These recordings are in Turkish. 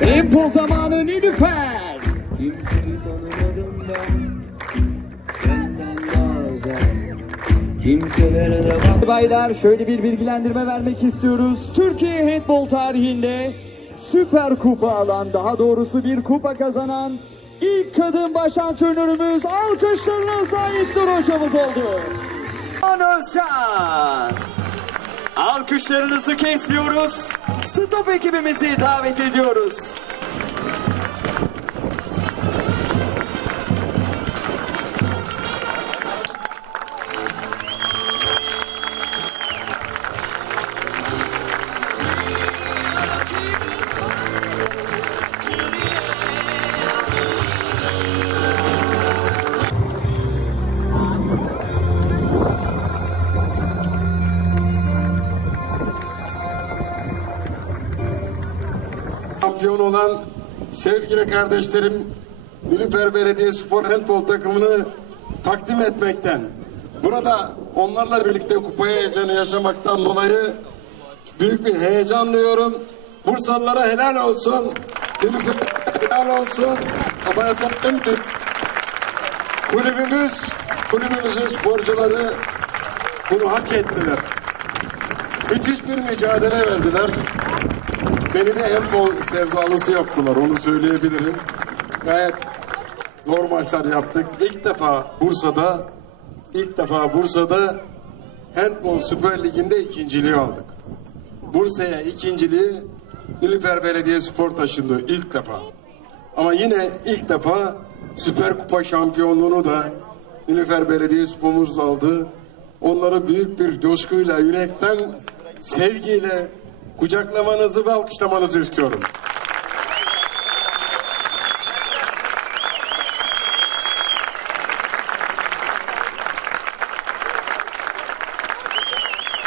Tempo zamanı Nilüfer. Kimseyi tanımadım ben Senden daha özel Kimselere de bak Baylar şöyle bir bilgilendirme vermek istiyoruz. Türkiye handbol tarihinde Süper Kupa alan daha doğrusu bir kupa kazanan ilk kadın baş antrenörümüz alkışlarınızla İlknur hocamız oldu. Özcan. Alkışlarınızı kesmiyoruz. Stop ekibimizi davet ediyoruz. Şampiyon olan sevgili kardeşlerim Nilüfer Belediye Spor Handbol takımını takdim etmekten. Burada onlarla birlikte kupa heyecanı yaşamaktan dolayı büyük bir heyecan duyuyorum. Bursalılara helal olsun. Nilüfer helal olsun. Ama esasın kulübümüz, kulübümüzün sporcuları bunu hak ettiler. Müthiş bir mücadele verdiler. Beni de handball sevdalısı yaptılar onu söyleyebilirim. Gayet zor maçlar yaptık. İlk defa Bursa'da ilk defa Bursa'da handball Süper Ligi'nde ikinciliği aldık. Bursa'ya ikinciliği Nilüfer Belediye Spor taşındı ilk defa. Ama yine ilk defa Süper Kupa şampiyonluğunu da Nilüfer Belediye Spor'umuz aldı. Onları büyük bir coşkuyla, yürekten, sevgiyle kucaklamanızı ve alkışlamanızı istiyorum.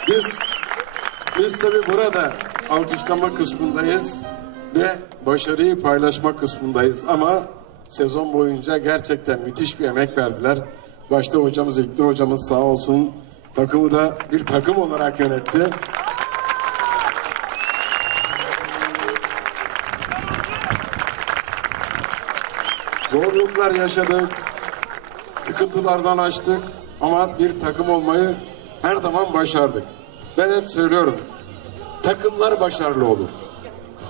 Biz biz tabii burada alkışlama kısmındayız ve başarıyı paylaşma kısmındayız ama sezon boyunca gerçekten müthiş bir emek verdiler. Başta hocamız İlknur hocamız sağ olsun takımı da bir takım olarak yönetti. Zorluklar yaşadık, sıkıntılardan açtık ama bir takım olmayı her zaman başardık. Ben hep söylüyorum, takımlar başarılı olur.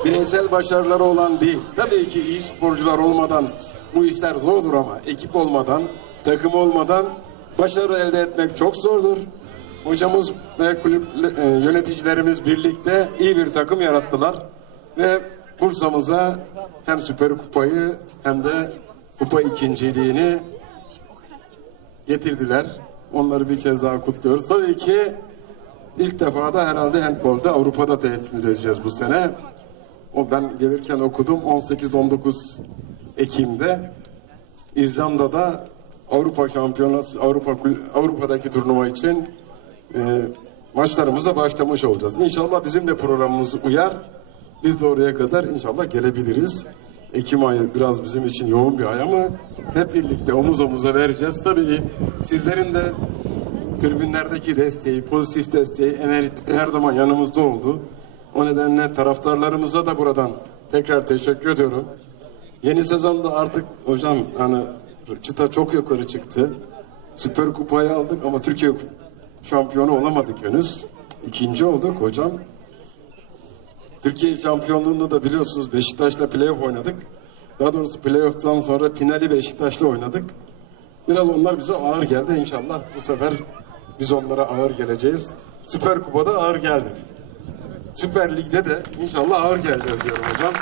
Bireysel başarıları olan değil. Tabii ki iyi sporcular olmadan bu işler zordur ama ekip olmadan, takım olmadan başarı elde etmek çok zordur. Hocamız ve kulüp e, yöneticilerimiz birlikte iyi bir takım yarattılar ve Bursa'mıza hem Süper Kupayı hem de Kupa ikinciliğini getirdiler. Onları bir kez daha kutluyoruz. Tabii ki ilk defa da herhalde handbolda Avrupa'da tehdit edeceğiz bu sene. O ben gelirken okudum 18-19 Ekim'de İzlanda'da Avrupa Şampiyonası Avrupa Avrupa'daki turnuva için e, maçlarımıza başlamış olacağız. İnşallah bizim de programımız uyar. Biz de oraya kadar inşallah gelebiliriz. Ekim ayı biraz bizim için yoğun bir ay ama hep birlikte omuz omuza vereceğiz. Tabii sizlerin de tribünlerdeki desteği, pozitif desteği, enerji her zaman yanımızda oldu. O nedenle taraftarlarımıza da buradan tekrar teşekkür ediyorum. Yeni sezonda artık hocam hani çıta çok yukarı çıktı. Süper Kupayı aldık ama Türkiye şampiyonu olamadık henüz. İkinci olduk hocam. Türkiye şampiyonluğunda da biliyorsunuz Beşiktaş'la playoff oynadık. Daha doğrusu playoff'tan sonra finali Beşiktaş'la oynadık. Biraz onlar bize ağır geldi. İnşallah bu sefer biz onlara ağır geleceğiz. Süper Kupa'da ağır geldik. Süper Lig'de de inşallah ağır geleceğiz diyorum hocam.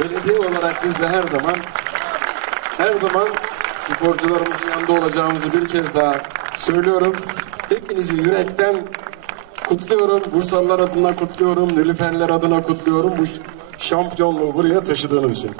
Belediye olarak biz de her zaman her zaman sporcularımızın yanında olacağımızı bir kez daha söylüyorum. Hepinizi yürekten kutluyorum. Bursalılar adına kutluyorum. Nilüferler adına kutluyorum. Bu şampiyonluğu buraya taşıdığınız için.